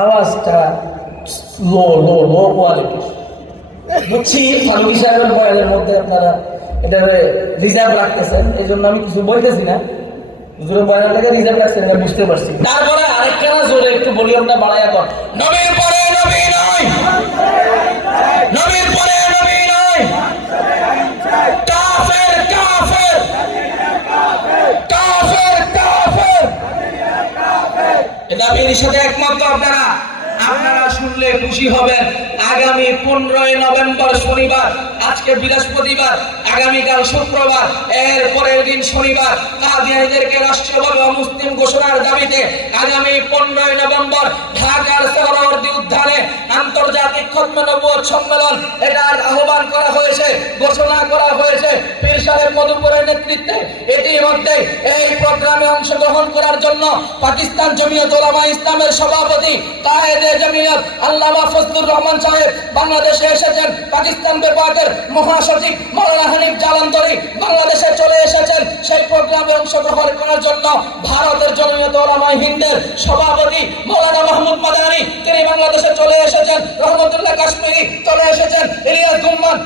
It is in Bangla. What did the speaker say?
আওয়াজটা লো লো লো কোয়ালিটির। বুঝছি ফারুকি সাহেবের বয়ানের মধ্যে আপনারা এটা রিজার্ভ রাখতেছেন, এই জন্য আমি কিছু বলতেছি না। হুজুরের বয়ানটাকে রিজার্ভ রাখছেন, এটা বুঝতে পারছি। তারপরে আরেকটা না জোরে একটু ভলিউমটা বাড়ায়া কর। নবীর পরে নবী নয়, নবীর পরে নবী নয়, কাফের কাফের কাফের কাফের। এটা আপনি সাথে একমত তো আপনারা? আপনারা শুনলে খুশি হবেন। আগামী 15 নভেম্বর শনিবার, আজকে বৃহস্পতিবার, আগামীকাল শুক্রবার, এর পরের দিন শনিবার, কাদিয়ানীদেরকে রাষ্ট্রীয়ভাবে অমুসলিম ঘোষণার দাবিতে আগামী 15 নভেম্বর ঢাকার সোহরাওয়ার্দী উদ্যানে আন্তর্জাতিক খতমে নবুয়ত সম্মেলন এটার আহ্বান করা হয়েছে, ঘোষণা করা হয়েছে পীর সাহেব মধুপুরের নেতৃত্বে। ইতিমধ্যে এই প্রোগ্রামে অংশগ্রহণ করার জন্য পাকিস্তান জমিয়ত উলামা ইসলামের সভাপতি কায়েদে জমিয়ত আল্লামা ফজলুর রহমান সাহেব বাংলাদেশে এসেছেন। পাকিস্তান বিভাগের মহাসচিব মাওলানা হানিফ জালান্তরি বাংলাদেশে চলে এসেছেন সেই প্রোগ্রামে অংশগ্রহণ করার জন্য। ভারতের জমিয়ত উলামা হিন্দের সভাপতি মাওলানা মাহমুদ মাদানী তিনি বাংলাদেশে চলে এসেছেন। রহমতুল্লাহ কাশ্মীরি চলে এসেছেন। ইলিয়াস গুম্মান